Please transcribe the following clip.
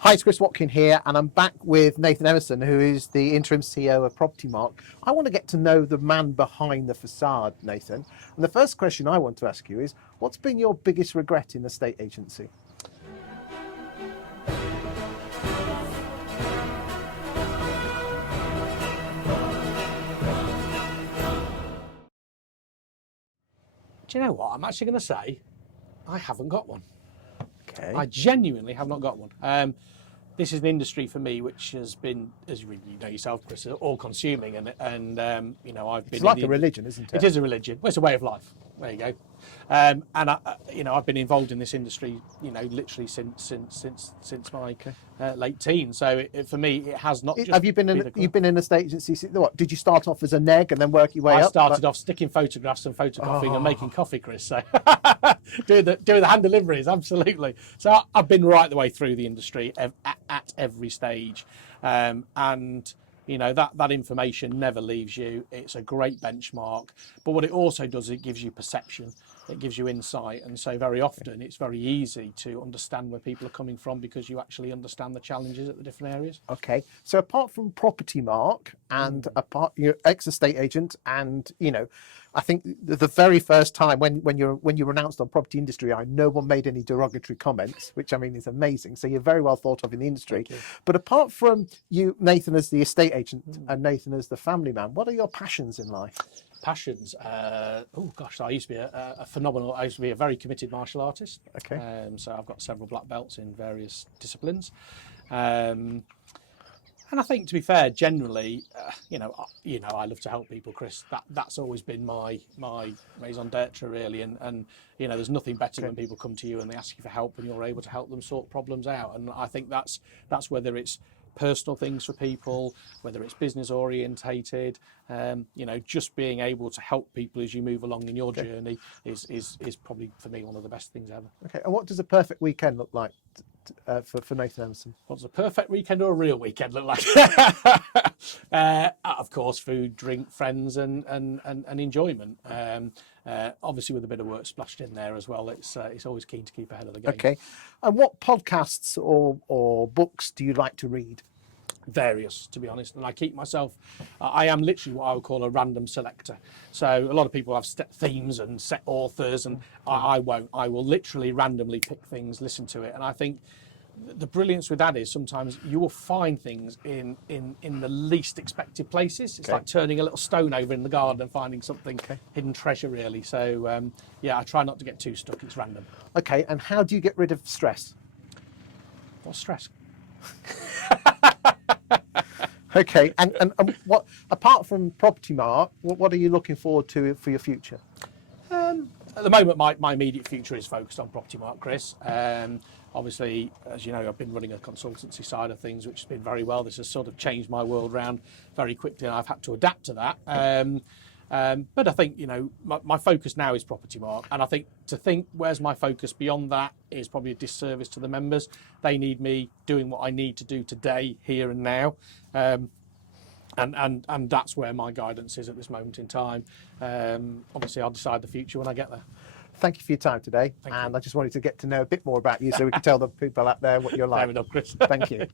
Hi, it's Chris Watkin here, and I'm back with Nathan Emerson, who is the interim CEO of Propertymark. I want to get to know the man behind the facade, Nathan. And the first question I want to ask you is, what's been your biggest regret in the estate agency? Do you know what? I'm actually going to say I haven't got one. Okay. I genuinely have not got one. This is an industry for me which has been, as you know yourself, Chris, all-consuming, and you know, I've been. It's like a religion, isn't it? It is a religion. Well, it's a way of life. There you go. And you know, I've been involved in this industry, you know, literally since my late teens. So for me, it has not. Just Have you been in? You've been in a estate agency. What did you start off as a neg and then work your way up? I started off sticking photographs and photocopying and making coffee, Chris. So doing the hand deliveries, absolutely. So I've been right the way through the industry at every stage, and you know, that information never leaves you. It's a great benchmark, but what it also does, it gives you perception, it gives you insight, and so very often it's very easy to understand where people are coming from because you actually understand the challenges at the different areas. Okay, so apart from Propertymark and apart your ex-estate agent, and you know, I think the very first time when you were announced on Property Industry, no one made any derogatory comments, which I mean is amazing. So you're very well thought of in the industry. But apart from you, Nathan, as the estate agent and Nathan as the family man, what are your passions in life? Passions. Oh gosh, I used to be I used to be a very committed martial artist. Okay. So I've got several black belts in various disciplines. And I think, to be fair, generally, you know, I love to help people, Chris. That's always been my raison d'etre, really. And you know, there's nothing better when people come to you and they ask you for help, and you're able to help them sort problems out. And I think that's whether it's personal things for people, whether it's business orientated, you know, just being able to help people as you move along in your journey is probably for me one of the best things ever. Okay, and what does a perfect weekend look like for Nathan Emerson? What's a perfect weekend or a real weekend look like? Of course, food, drink, friends, and enjoyment. Obviously, with a bit of work splashed in there as well. It's always keen to keep ahead of the game. Okay, and what podcasts or books do you like to read? Various, to be honest, and I keep myself. I am literally what I would call a random selector. So a lot of people have set themes and set authors, and I won't. I will literally randomly pick things, listen to it, and I think the brilliance with that is sometimes you will find things in the least expected places. It's like turning a little stone over in the garden and finding something hidden treasure, really. So yeah, I try not to get too stuck. It's random. Okay, and how do you get rid of stress? What's stress? Okay, and what apart from Propertymark, what are you looking forward to for your future? At the moment, my immediate future is focused on Propertymark, Chris. Obviously, as you know, I've been running a consultancy side of things, which has been very well. This has sort of changed my world round very quickly, and I've had to adapt to that. But I think, you know, my focus now is Propertymark, and I think where's my focus beyond that is probably a disservice to the members. They need me doing what I need to do today, here and now. And that's where my guidance is at this moment in time. Obviously, I'll decide the future when I get there. Thank you for your time today. Thank you. I just wanted to get to know a bit more about you so we can tell the people out there what you're like. Fair enough, Chris. Thank you.